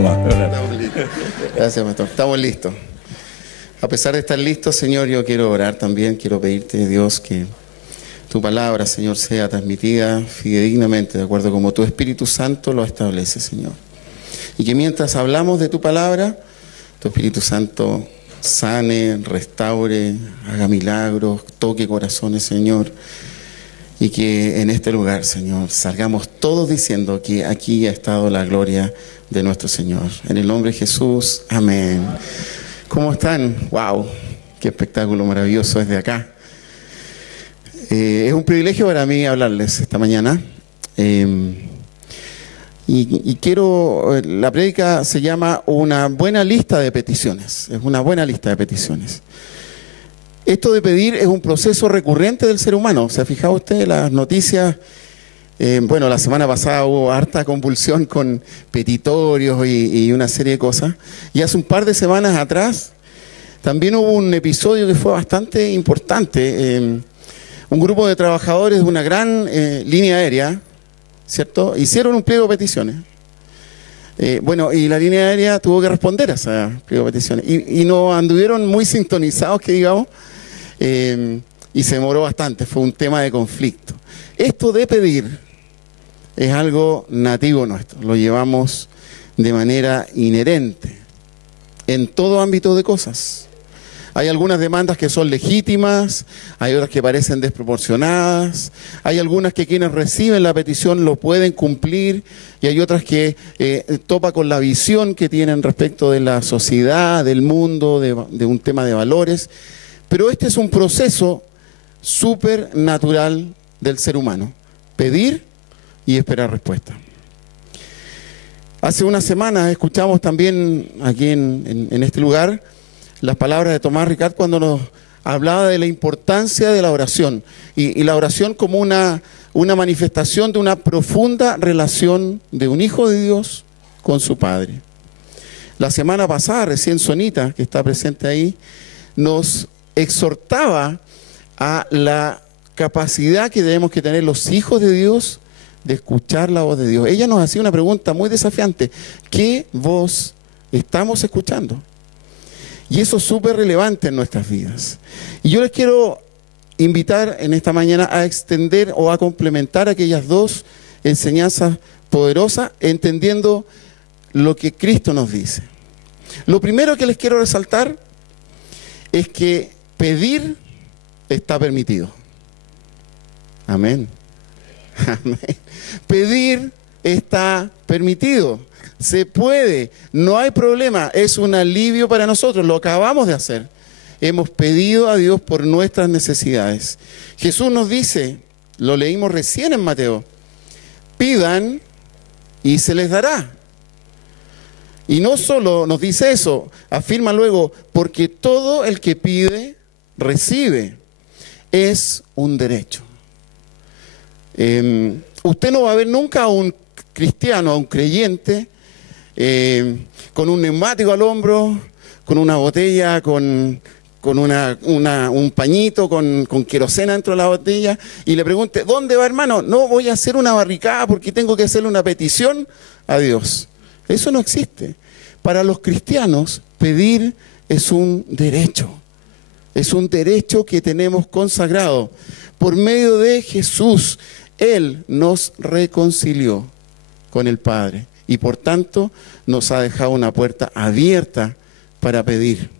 nomás. Estamos listos. Gracias, pastor. Estamos listos. A pesar de estar listos, Señor, yo quiero orar también. Quiero pedirte, Dios, que tu palabra, Señor, sea transmitida fidedignamente, de acuerdo como tu Espíritu Santo lo establece, Señor. Y que mientras hablamos de tu palabra, tu Espíritu Santo sane, restaure, haga milagros, toque corazones, Señor. Y que en este lugar, Señor, salgamos todos diciendo que aquí ha estado la gloria de nuestro Señor. En el nombre de Jesús, amén. ¿Cómo están? ¡Wow! ¡Qué espectáculo maravilloso desde acá! Es un privilegio para mí hablarles esta mañana. Y quiero, la prédica se llama Una buena lista de peticiones. Es una buena lista de peticiones. Esto de pedir es un proceso recurrente del ser humano. ¿Se ha fijado usted las noticias? Bueno, la semana pasada hubo harta convulsión con petitorios y una serie de cosas. Y hace un par de semanas atrás también hubo un episodio que fue bastante importante. Un grupo de trabajadores de una gran línea aérea, ¿cierto?, hicieron un pliego de peticiones. Bueno, y la línea aérea tuvo que responder a ese pliego de peticiones. Y no anduvieron muy sintonizados, que digamos, y se demoró bastante. Fue un tema de conflicto. Esto de pedir es algo nativo nuestro. Lo llevamos de manera inherente en todo ámbito de cosas. Hay algunas demandas que son legítimas, hay otras que parecen desproporcionadas, hay algunas que quienes reciben la petición lo pueden cumplir y hay otras que topa con la visión que tienen respecto de la sociedad, del mundo, de un tema de valores. Pero este es un proceso súper natural del ser humano, pedir y esperar respuesta. Hace unas semanas escuchamos también aquí en este lugar las palabras de Tomás Ricard cuando nos hablaba de la importancia de la oración y la oración como una manifestación de una profunda relación de un hijo de Dios con su Padre. La semana pasada, recién Sonita, que está presente ahí, nos exhortaba a la capacidad que debemos que tener los hijos de Dios de escuchar la voz de Dios. Ella nos hacía una pregunta muy desafiante: ¿qué voz estamos escuchando? Y eso es súper relevante en nuestras vidas. Y yo les quiero invitar en esta mañana a extender o a complementar aquellas dos enseñanzas poderosas, entendiendo lo que Cristo nos dice. Lo primero que les quiero resaltar es que pedir está permitido. Amén. Amén. Pedir está permitido. Se puede, no hay problema, es un alivio para nosotros, lo acabamos de hacer. Hemos pedido a Dios por nuestras necesidades. Jesús nos dice, lo leímos recién en Mateo, pidan y se les dará. Y no solo nos dice eso, afirma luego, porque todo el que pide, recibe. Es un derecho. Usted no va a ver nunca a un cristiano, a un creyente, con un neumático al hombro, con una botella, con un pañito, con querosena dentro de la botella, y le pregunte, ¿dónde va, hermano? No, voy a hacer una barricada porque tengo que hacerle una petición a Dios. Eso no existe. Para los cristianos, pedir es un derecho. Es un derecho que tenemos consagrado. Por medio de Jesús, Él nos reconcilió con el Padre. Y por tanto nos ha dejado una puerta abierta para pedir.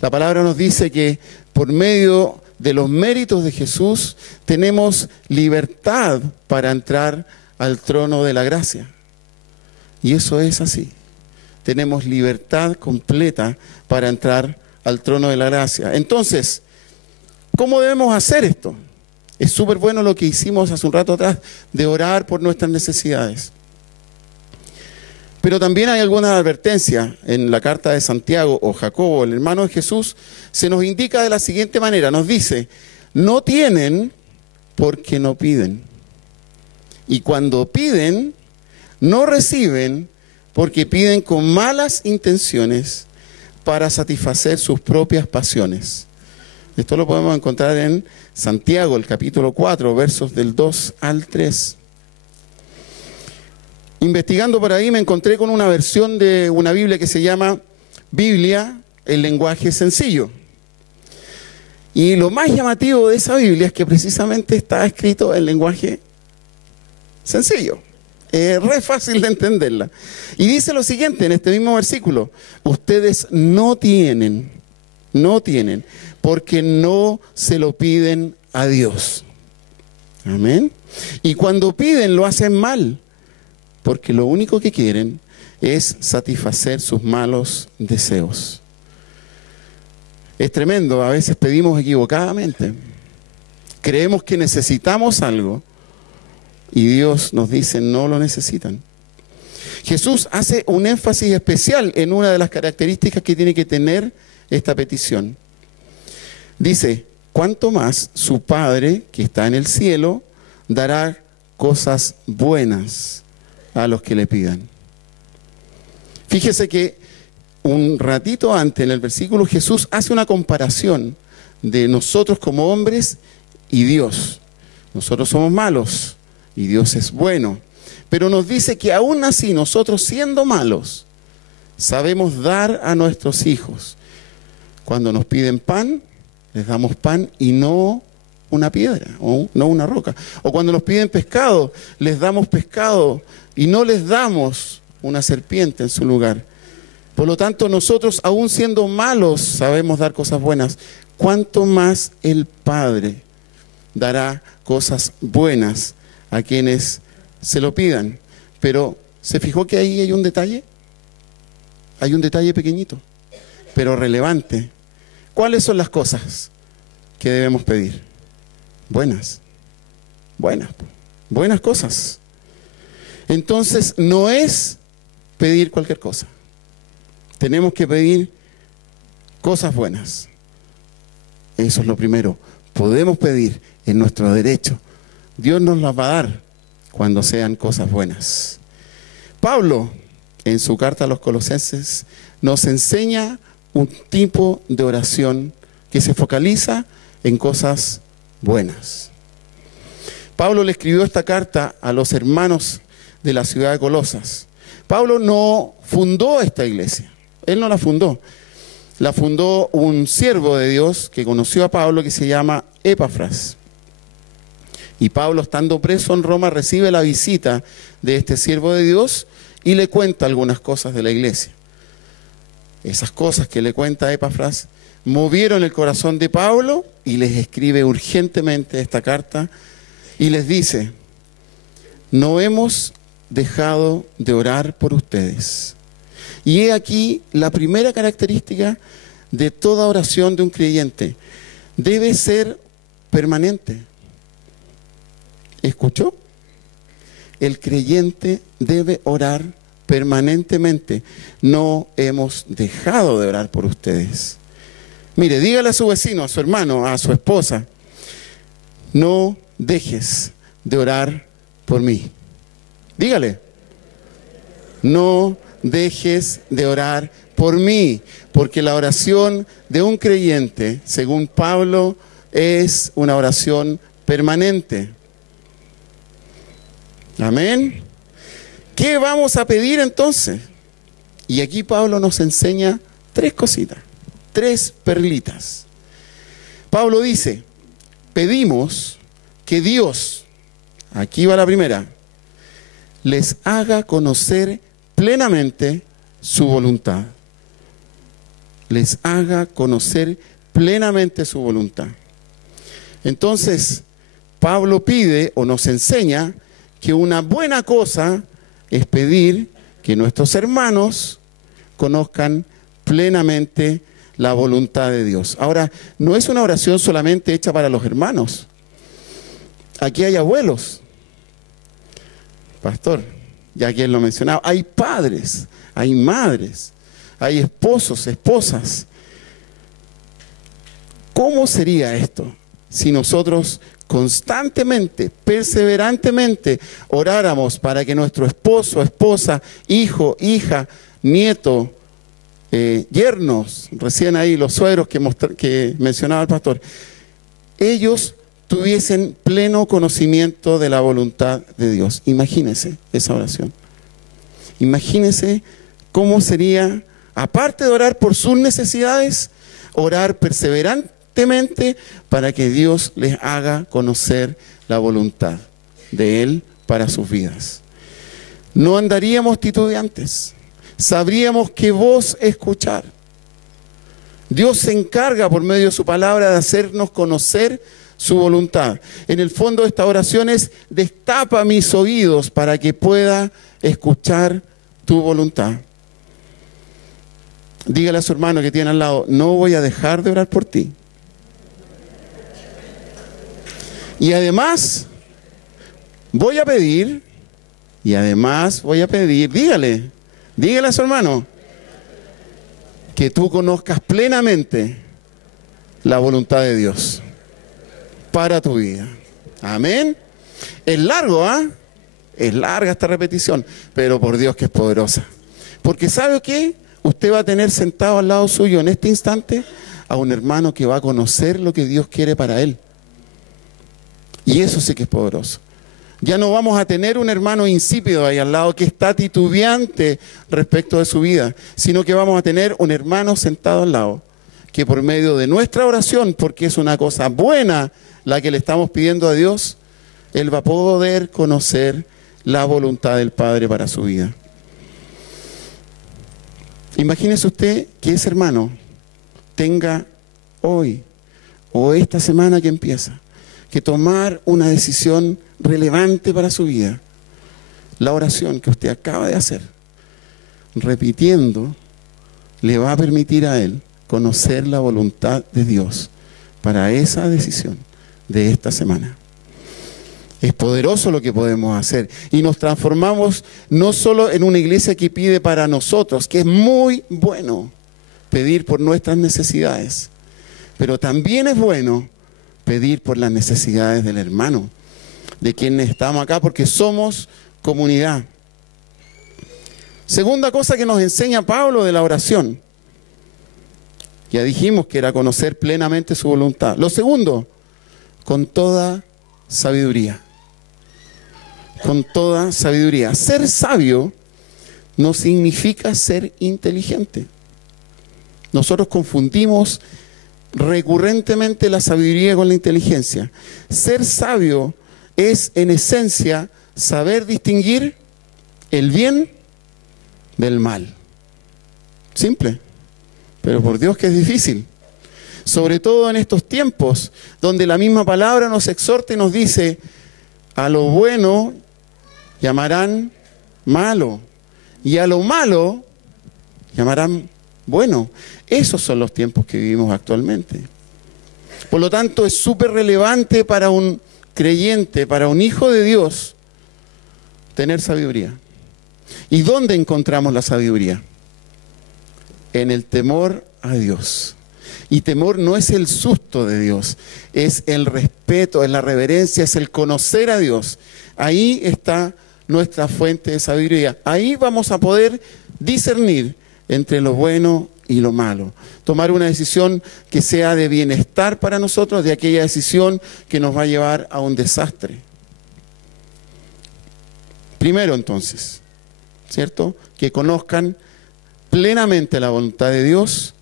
La palabra nos dice que por medio de los méritos de Jesús tenemos libertad para entrar al trono de la gracia. Y eso es así. Tenemos libertad completa para entrar al trono de la gracia. Entonces, ¿cómo debemos hacer esto? Es súper bueno lo que hicimos hace un rato atrás, de orar por nuestras necesidades. Pero también hay algunas advertencias en la carta de Santiago o Jacobo, el hermano de Jesús, se nos indica de la siguiente manera, nos dice, no tienen porque no piden. Y cuando piden, no reciben porque piden con malas intenciones para satisfacer sus propias pasiones. Esto lo podemos encontrar en Santiago, el capítulo 4, versos del 2 al 3. Investigando por ahí me encontré con una versión de una Biblia que se llama Biblia, el lenguaje sencillo. Y lo más llamativo de esa Biblia es que precisamente está escrito en lenguaje sencillo. Es re fácil de entenderla. Y dice lo siguiente en este mismo versículo: ustedes no tienen, porque no se lo piden a Dios. Amén. Y cuando piden lo hacen mal, porque lo único que quieren es satisfacer sus malos deseos. Es tremendo, a veces pedimos equivocadamente. Creemos que necesitamos algo y Dios nos dice no lo necesitan. Jesús hace un énfasis especial en una de las características que tiene que tener esta petición. Dice: cuánto más su Padre que está en el cielo dará cosas buenas a los que le pidan. Fíjese que un ratito antes, en el versículo, Jesús hace una comparación de nosotros como hombres y Dios. Nosotros somos malos y Dios es bueno. Pero nos dice que aún así, nosotros siendo malos, sabemos dar a nuestros hijos. Cuando nos piden pan, les damos pan y no una piedra, o no una roca. O cuando nos piden pescado, les damos pescado y no les damos una serpiente en su lugar. Por lo tanto, nosotros, aún siendo malos, sabemos dar cosas buenas. ¿Cuánto más el Padre dará cosas buenas a quienes se lo pidan? Pero, ¿se fijó que ahí hay un detalle? Hay un detalle pequeñito, pero relevante. ¿Cuáles son las cosas que debemos pedir? Buenas cosas. Entonces, no es pedir cualquier cosa. Tenemos que pedir cosas buenas. Eso es lo primero. Podemos pedir en nuestro derecho. Dios nos las va a dar cuando sean cosas buenas. Pablo, en su carta a los Colosenses, nos enseña un tipo de oración que se focaliza en cosas buenas. Pablo le escribió esta carta a los hermanos de la ciudad de Colosas. Pablo no fundó esta iglesia. Él no la fundó. La fundó un siervo de Dios que conoció a Pablo, que se llama Epafras. Y Pablo, estando preso en Roma, recibe la visita de este siervo de Dios y le cuenta algunas cosas de la iglesia. Esas cosas que le cuenta Epafras movieron el corazón de Pablo y les escribe urgentemente esta carta y les dice: no hemos dejado de orar por ustedes. Y he aquí la primera característica de toda oración de un creyente: debe ser permanente. ¿Escuchó? El creyente debe orar permanentemente. No hemos dejado de orar por ustedes. Mire, dígale a su vecino, a su hermano, a su esposa: no dejes de orar por mí. Dígale: no dejes de orar por mí, porque la oración de un creyente, según Pablo, es una oración permanente. Amén. ¿Qué vamos a pedir entonces? Y aquí Pablo nos enseña tres cositas, tres perlitas. Pablo dice: pedimos que Dios, aquí va la primera, les haga conocer plenamente su voluntad. Les haga conocer plenamente su voluntad. Entonces, Pablo pide o nos enseña que una buena cosa es pedir que nuestros hermanos conozcan plenamente la voluntad de Dios. Ahora, no es una oración solamente hecha para los hermanos. Aquí hay abuelos, pastor, ya quien lo mencionaba, hay padres, hay madres, hay esposos, esposas. ¿Cómo sería esto si nosotros constantemente, perseverantemente oráramos para que nuestro esposo, esposa, hijo, hija, nieto, yernos, recién ahí los suegros que mencionaba el pastor, ellos tuviesen pleno conocimiento de la voluntad de Dios? Imagínense esa oración. Imagínense cómo sería, aparte de orar por sus necesidades, orar perseverantemente para que Dios les haga conocer la voluntad de Él para sus vidas. No andaríamos titubeantes, sabríamos qué voz escuchar. Dios se encarga por medio de su palabra de hacernos conocer su voluntad. En el fondo de esta oración es: destapa mis oídos para que pueda escuchar tu voluntad. Dígale a su hermano que tiene al lado: no voy a dejar de orar por ti. Y además voy a pedir, dígale a su hermano, que tú conozcas plenamente la voluntad de Dios para tu vida. Amén. Es largo, ¿ah? Es larga esta repetición, pero por Dios que es poderosa. Porque ¿sabe qué? Usted va a tener sentado al lado suyo en este instante a un hermano que va a conocer lo que Dios quiere para él. Y eso sí que es poderoso. Ya no vamos a tener un hermano insípido ahí al lado que está titubeante respecto de su vida, sino que vamos a tener un hermano sentado al lado que por medio de nuestra oración, porque es una cosa buena la que le estamos pidiendo a Dios, Él va a poder conocer la voluntad del Padre para su vida. Imagínese usted que ese hermano tenga hoy o esta semana que empieza que tomar una decisión relevante para su vida. La oración que usted acaba de hacer, repitiendo, le va a permitir a él conocer la voluntad de Dios para esa decisión de esta semana. Es poderoso lo que podemos hacer y nos transformamos no solo en una iglesia que pide para nosotros, que es muy bueno pedir por nuestras necesidades, pero también es bueno pedir por las necesidades del hermano, de quienes estamos acá, porque somos comunidad. Segunda cosa que nos enseña Pablo de la oración. Ya dijimos que era conocer plenamente su voluntad. Lo segundo, con toda sabiduría. Con toda sabiduría. Ser sabio no significa ser inteligente. Nosotros confundimos recurrentemente la sabiduría con la inteligencia. Ser sabio es en esencia saber distinguir el bien del mal. Simple, pero por Dios que es difícil. Sobre todo en estos tiempos donde la misma palabra nos exhorta y nos dice: a lo bueno llamarán malo y a lo malo llamarán bueno. Esos son los tiempos que vivimos actualmente. Por lo tanto, es súper relevante para un creyente, para un hijo de Dios, tener sabiduría. ¿Y dónde encontramos la sabiduría? En el temor a Dios. Y temor no es el susto de Dios, es el respeto, es la reverencia, es el conocer a Dios. Ahí está nuestra fuente de sabiduría. Ahí vamos a poder discernir entre lo bueno y lo malo. Tomar una decisión que sea de bienestar para nosotros, de aquella decisión que nos va a llevar a un desastre. Primero, entonces, ¿cierto? Que conozcan plenamente la voluntad de Dios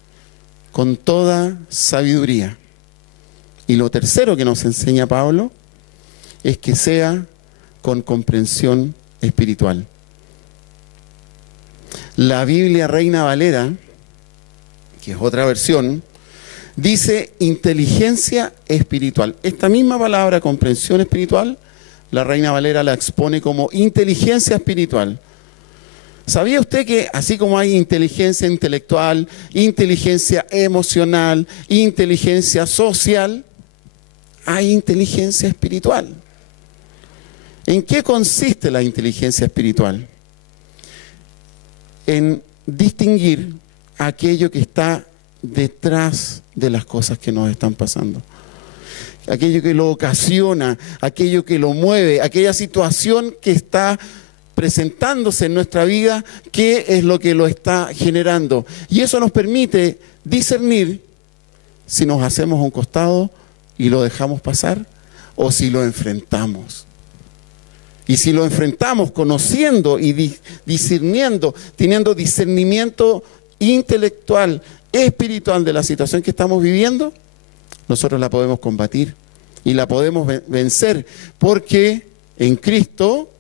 con toda sabiduría. Y lo tercero que nos enseña Pablo es que sea con comprensión espiritual. La Biblia Reina Valera, que es otra versión, dice inteligencia espiritual. Esta misma palabra, comprensión espiritual, la Reina Valera la expone como inteligencia espiritual. ¿Sabía usted que así como hay inteligencia intelectual, inteligencia emocional, inteligencia social, hay inteligencia espiritual? ¿En qué consiste la inteligencia espiritual? En distinguir aquello que está detrás de las cosas que nos están pasando. Aquello que lo ocasiona, aquello que lo mueve, aquella situación que está presentándose en nuestra vida, qué es lo que lo está generando. Y eso nos permite discernir si nos hacemos a un costado y lo dejamos pasar o si lo enfrentamos. Y si lo enfrentamos conociendo y discerniendo, teniendo discernimiento intelectual, espiritual de la situación que estamos viviendo, nosotros la podemos combatir y la podemos vencer, porque en Cristo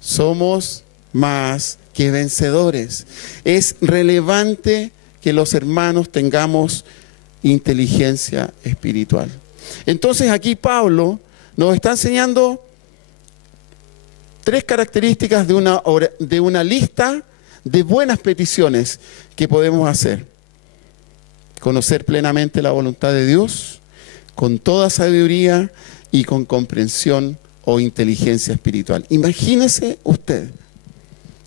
somos más que vencedores. Es relevante que los hermanos tengamos inteligencia espiritual. Entonces aquí Pablo nos está enseñando 3 características de una lista de buenas peticiones que podemos hacer. Conocer plenamente la voluntad de Dios, con toda sabiduría y con comprensión o inteligencia espiritual. Imagínese usted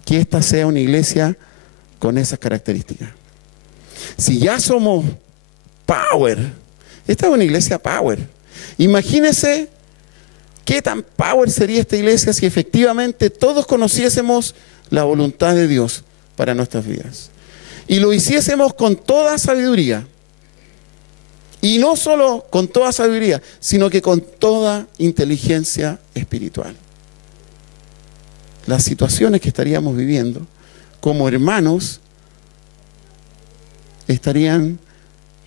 que esta sea una iglesia con esas características. Si ya somos power, esta es una iglesia power. Imagínese qué tan power sería esta iglesia si efectivamente todos conociésemos la voluntad de Dios para nuestras vidas. Y lo hiciésemos con toda sabiduría. Y no solo con toda sabiduría, sino que con toda inteligencia espiritual. Las situaciones que estaríamos viviendo como hermanos estarían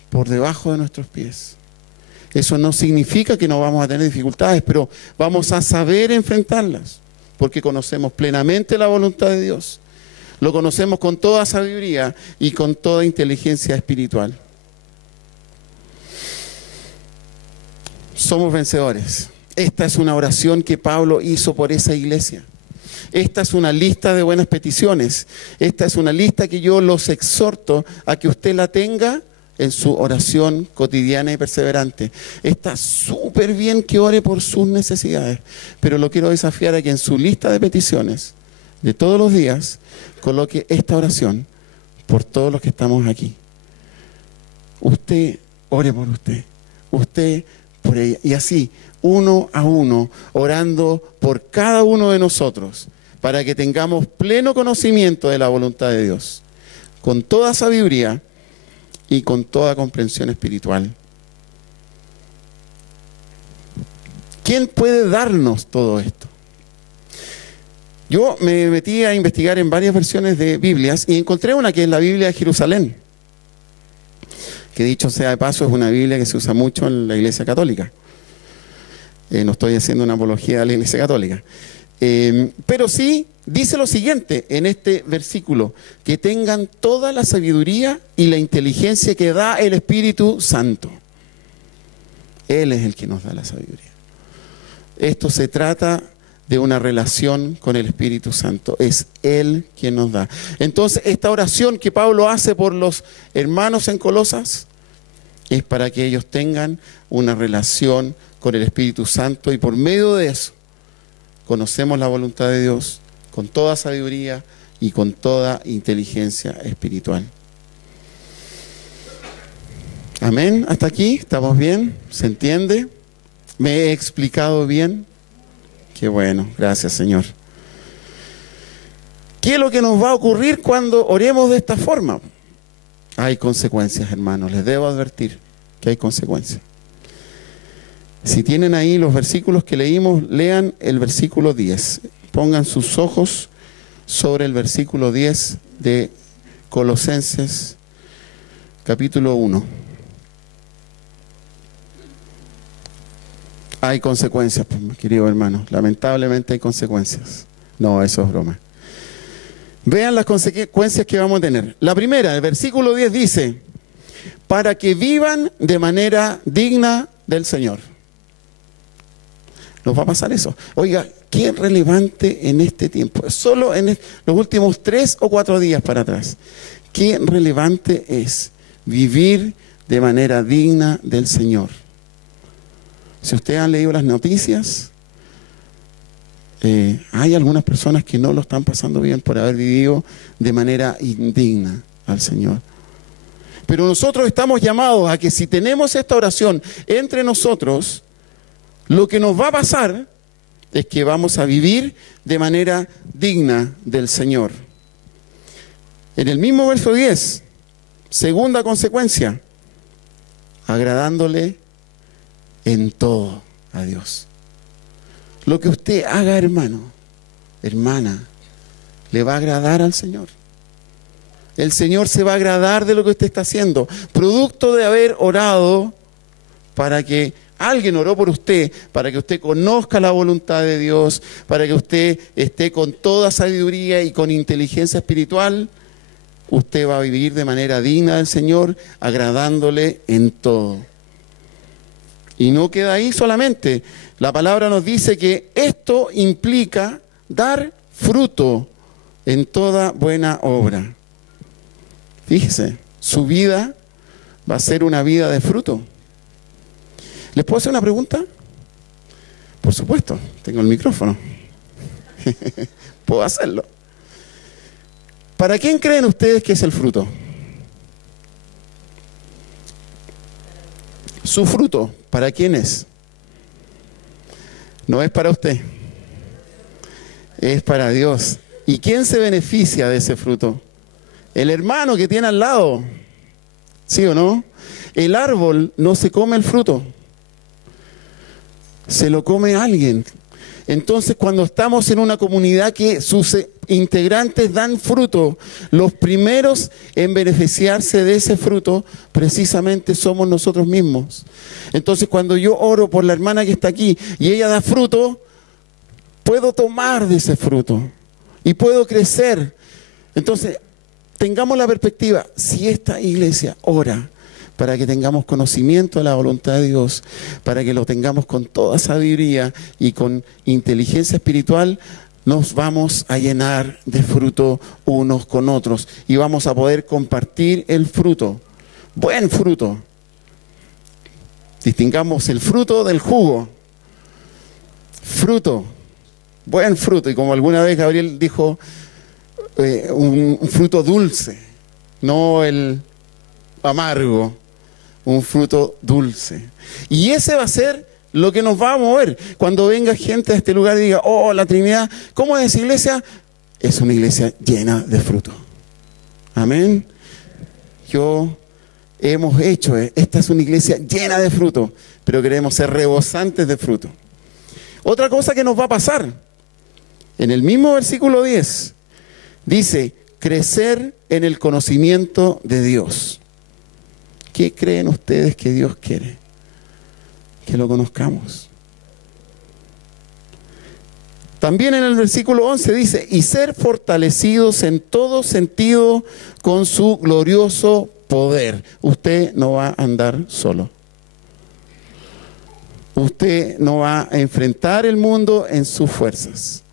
por debajo de nuestros pies. Eso no significa que no vamos a tener dificultades, pero vamos a saber enfrentarlas, porque conocemos plenamente la voluntad de Dios. Lo conocemos con toda sabiduría y con toda inteligencia espiritual. Somos vencedores. Esta es una oración que Pablo hizo por esa iglesia. Esta es una lista de buenas peticiones. Esta es una lista que yo los exhorto a que usted la tenga en su oración cotidiana y perseverante. Está súper bien que ore por sus necesidades, pero lo quiero desafiar a que en su lista de peticiones de todos los días coloque esta oración por todos los que estamos aquí. Usted ore por usted por ella, y así, uno a uno, orando por cada uno de nosotros, para que tengamos pleno conocimiento de la voluntad de Dios, con toda sabiduría y con toda comprensión espiritual. ¿Quién puede darnos todo esto? Yo me metí a investigar en varias versiones de Biblias y encontré una que es la Biblia de Jerusalén, que dicho sea de paso es una Biblia que se usa mucho en la Iglesia Católica. No estoy haciendo una apología a la Iglesia Católica. Pero sí dice lo siguiente en este versículo: que tengan toda la sabiduría y la inteligencia que da el Espíritu Santo. Él es el que nos da la sabiduría. Esto se trata de una relación con el Espíritu Santo. Es Él quien nos da. Entonces, esta oración que Pablo hace por los hermanos en Colosas es para que ellos tengan una relación con el Espíritu Santo, y por medio de eso conocemos la voluntad de Dios con toda sabiduría y con toda inteligencia espiritual. Amén. ¿Hasta aquí? ¿Estamos bien? ¿Se entiende? ¿Me he explicado bien? Qué bueno. Gracias, Señor. ¿Qué es lo que nos va a ocurrir cuando oremos de esta forma? Hay consecuencias, hermanos. Les debo advertir que hay consecuencias. Si tienen ahí los versículos que leímos, lean el versículo 10. Pongan sus ojos sobre el versículo 10 de Colosenses, capítulo 1. Hay consecuencias, pues, querido hermano. Lamentablemente hay consecuencias. No, eso es broma. Vean las consecuencias que vamos a tener. La primera, el versículo 10 dice: para que vivan de manera digna del Señor. Nos va a pasar eso. Oiga, qué relevante en este tiempo. Solo en los últimos 3 o 4 días para atrás. Qué relevante es vivir de manera digna del Señor. Si ustedes han leído las noticias, hay algunas personas que no lo están pasando bien por haber vivido de manera indigna al Señor. Pero nosotros estamos llamados a que si tenemos esta oración entre nosotros, lo que nos va a pasar es que vamos a vivir de manera digna del Señor. En el mismo verso 10, segunda consecuencia: agradándole en todo a Dios. Lo que usted haga, hermano, hermana, le va a agradar al Señor. El Señor se va a agradar de lo que usted está haciendo, producto de haber orado para que alguien oró por usted, para que usted conozca la voluntad de Dios, para que usted esté con toda sabiduría y con inteligencia espiritual. Usted va a vivir de manera digna del Señor, agradándole en todo. Y no queda ahí solamente. La palabra nos dice que esto implica dar fruto en toda buena obra. Fíjese, su vida va a ser una vida de fruto. ¿Les puedo hacer una pregunta? Por supuesto, tengo el micrófono. Puedo hacerlo. ¿Para quién creen ustedes que es el fruto? Su fruto, ¿para quién es? No es para usted. Es para Dios. ¿Y quién se beneficia de ese fruto? El hermano que tiene al lado. ¿Sí o no? El árbol no se come el fruto. Se lo come alguien. Entonces, cuando estamos en una comunidad que sus integrantes dan fruto, los primeros en beneficiarse de ese fruto, precisamente somos nosotros mismos. Entonces, cuando yo oro por la hermana que está aquí y ella da fruto, puedo tomar de ese fruto y puedo crecer. Entonces, tengamos la perspectiva, si esta iglesia ora para que tengamos conocimiento de la voluntad de Dios, para que lo tengamos con toda sabiduría y con inteligencia espiritual, nos vamos a llenar de fruto unos con otros y vamos a poder compartir el fruto, buen fruto. Distingamos el fruto del jugo. Fruto, buen fruto. Y como alguna vez Gabriel dijo, un fruto dulce, no el amargo. Un fruto dulce. Y ese va a ser lo que nos va a mover. Cuando venga gente a este lugar y diga, oh, la Trinidad, ¿cómo es esa iglesia? Es una iglesia llena de fruto. Amén. Esta es una iglesia llena de fruto, pero queremos ser rebosantes de fruto. Otra cosa que nos va a pasar, en el mismo versículo 10, dice, crecer en el conocimiento de Dios. ¿Qué creen ustedes que Dios quiere? Que lo conozcamos. También en el versículo 11 dice, y ser fortalecidos en todo sentido con su glorioso poder. Usted no va a andar solo. Usted no va a enfrentar el mundo en sus fuerzas.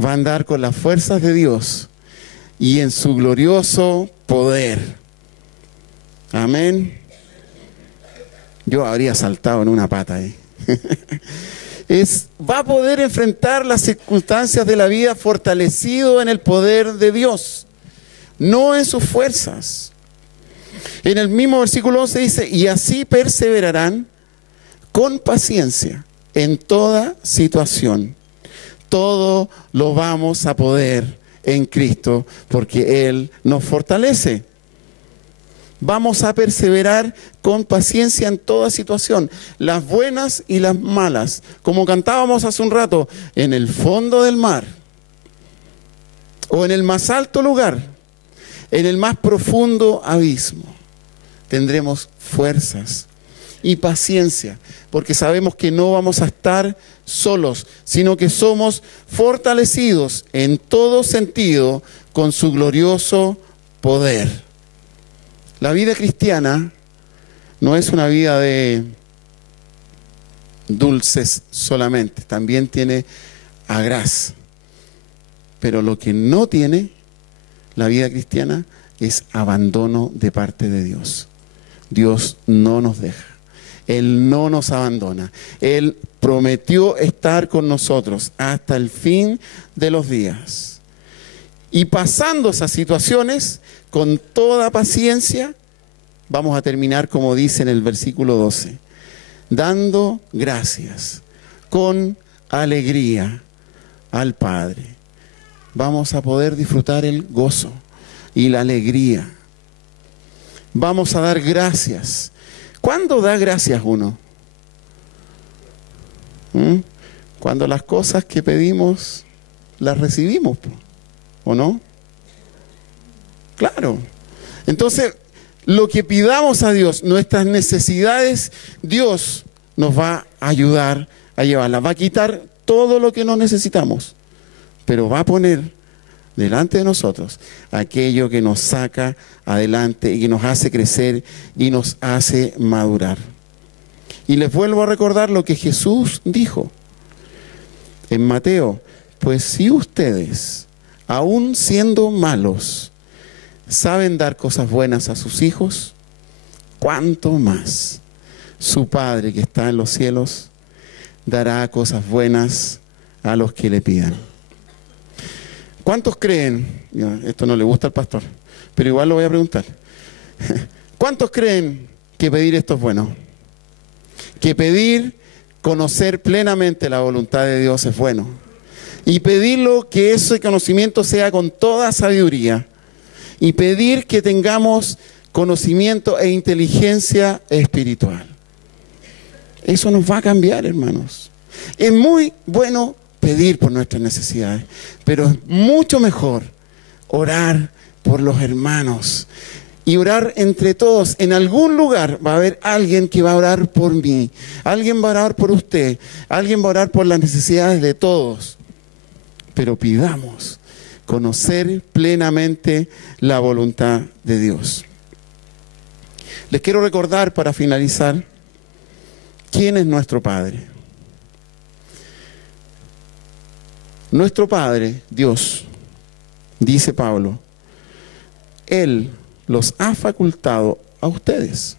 Va a andar con las fuerzas de Dios y en su glorioso poder. Amén. Yo habría saltado en una pata ahí. Va a poder enfrentar las circunstancias de la vida fortalecido en el poder de Dios, no en sus fuerzas. En el mismo versículo 11 dice, y así perseverarán con paciencia en toda situación. Todo lo vamos a poder en Cristo porque Él nos fortalece. Vamos a perseverar con paciencia en toda situación, las buenas y las malas, como cantábamos hace un rato, en el fondo del mar, o en el más alto lugar, en el más profundo abismo, tendremos fuerzas y paciencia, porque sabemos que no vamos a estar solos, sino que somos fortalecidos en todo sentido con su glorioso poder. La vida cristiana no es una vida de dulces solamente, también tiene agraz. Pero lo que no tiene la vida cristiana es abandono de parte de Dios. Dios no nos deja, Él no nos abandona. Él prometió estar con nosotros hasta el fin de los días. Y pasando esas situaciones, con toda paciencia, vamos a terminar como dice en el versículo 12, dando gracias con alegría al Padre. Vamos a poder disfrutar el gozo y la alegría. Vamos a dar gracias. ¿Cuándo da gracias uno? Cuando las cosas que pedimos las recibimos, ¿o no? Claro. Entonces, lo que pidamos a Dios, nuestras necesidades, Dios nos va a ayudar a llevarlas. Va a quitar todo lo que no necesitamos, pero va a poner delante de nosotros aquello que nos saca adelante y que nos hace crecer y nos hace madurar. Y les vuelvo a recordar lo que Jesús dijo en Mateo: pues si ustedes, aun siendo malos, saben dar cosas buenas a sus hijos, ¿cuánto más su Padre que está en los cielos dará cosas buenas a los que le pidan? ¿Cuántos creen? Esto no le gusta al pastor, pero igual lo voy a preguntar. ¿Cuántos creen que pedir esto es bueno? Que pedir, conocer plenamente la voluntad de Dios es bueno. Y pedirlo, que ese conocimiento sea con toda sabiduría. Y pedir que tengamos conocimiento e inteligencia espiritual. Eso nos va a cambiar, hermanos. Es muy bueno pedir por nuestras necesidades, pero es mucho mejor orar por los hermanos y orar entre todos. En algún lugar va a haber alguien que va a orar por mí, alguien va a orar por usted, alguien va a orar por las necesidades de todos. Pero pidamos conocer plenamente la voluntad de Dios. Les quiero recordar, para finalizar, quién es nuestro Padre. Nuestro Padre, Dios, dice Pablo, Él los ha facultado a ustedes,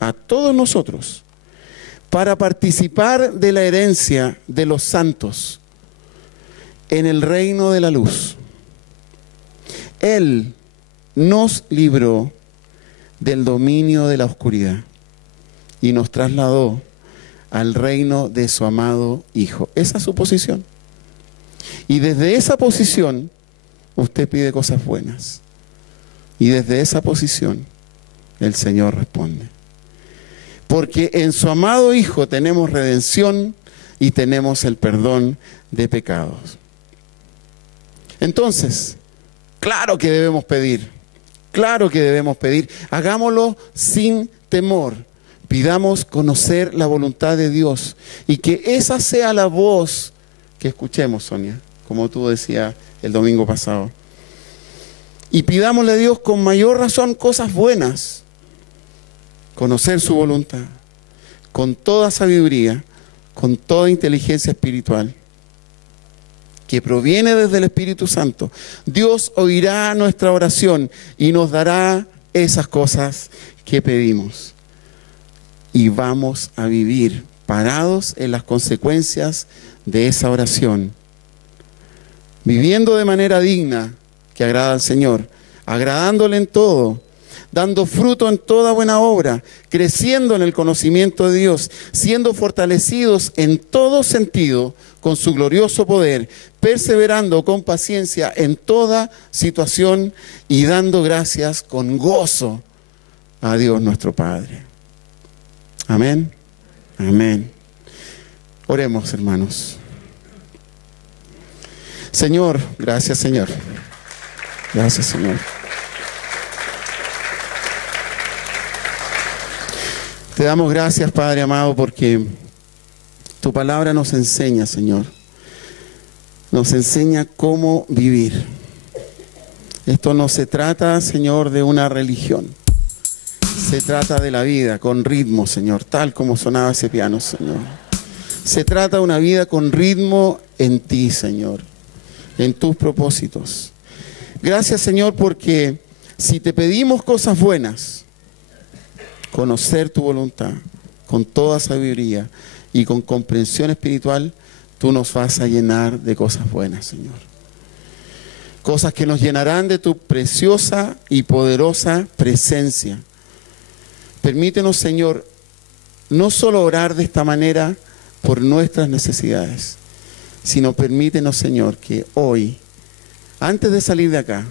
a todos nosotros, para participar de la herencia de los santos en el reino de la luz. Él nos libró del dominio de la oscuridad y nos trasladó al reino de su amado Hijo. Esa es su posición. Y desde esa posición usted pide cosas buenas. Y desde esa posición el Señor responde. Porque en su amado Hijo tenemos redención y tenemos el perdón de pecados. Entonces, claro que debemos pedir. Claro que debemos pedir. Hagámoslo sin temor. Pidamos conocer la voluntad de Dios. Y que esa sea la voz que escuchemos, Sonia, como tú decías el domingo pasado. Y pidámosle a Dios con mayor razón cosas buenas. Conocer su voluntad, con toda sabiduría, con toda inteligencia espiritual, que proviene desde el Espíritu Santo. Dios oirá nuestra oración y nos dará esas cosas que pedimos. Y vamos a vivir parados en las consecuencias de esa oración, viviendo de manera digna, que agrada al Señor, agradándole en todo, dando fruto en toda buena obra, creciendo en el conocimiento de Dios, siendo fortalecidos en todo sentido con su glorioso poder, perseverando con paciencia en toda situación y dando gracias con gozo a Dios nuestro Padre. Amén. Amén. Oremos, hermanos. Señor, gracias, Señor. Gracias, Señor. Te damos gracias, Padre amado, porque tu palabra nos enseña, Señor. Nos enseña cómo vivir. Esto no se trata, Señor, de una religión. Se trata de la vida con ritmo, Señor, tal como sonaba ese piano, Señor. Se trata de una vida con ritmo en ti, Señor, en tus propósitos. Gracias, Señor, porque si te pedimos cosas buenas, conocer tu voluntad con toda sabiduría y con comprensión espiritual, tú nos vas a llenar de cosas buenas, Señor. Cosas que nos llenarán de tu preciosa y poderosa presencia. Permítenos, Señor, no solo orar de esta manera por nuestras necesidades, sino permítenos, Señor, que hoy, antes de salir de acá,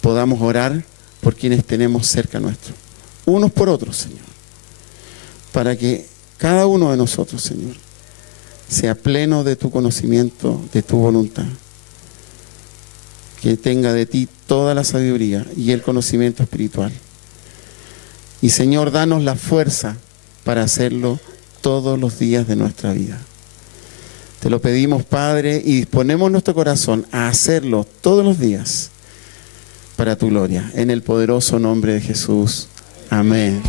podamos orar por quienes tenemos cerca nuestro, unos por otros, Señor, para que cada uno de nosotros, Señor, sea pleno de tu conocimiento, de tu voluntad. Que tenga de ti toda la sabiduría y el conocimiento espiritual. Y Señor, danos la fuerza para hacerlo todos los días de nuestra vida. Te lo pedimos, Padre, y disponemos nuestro corazón a hacerlo todos los días para tu gloria. En el poderoso nombre de Jesús. Amén.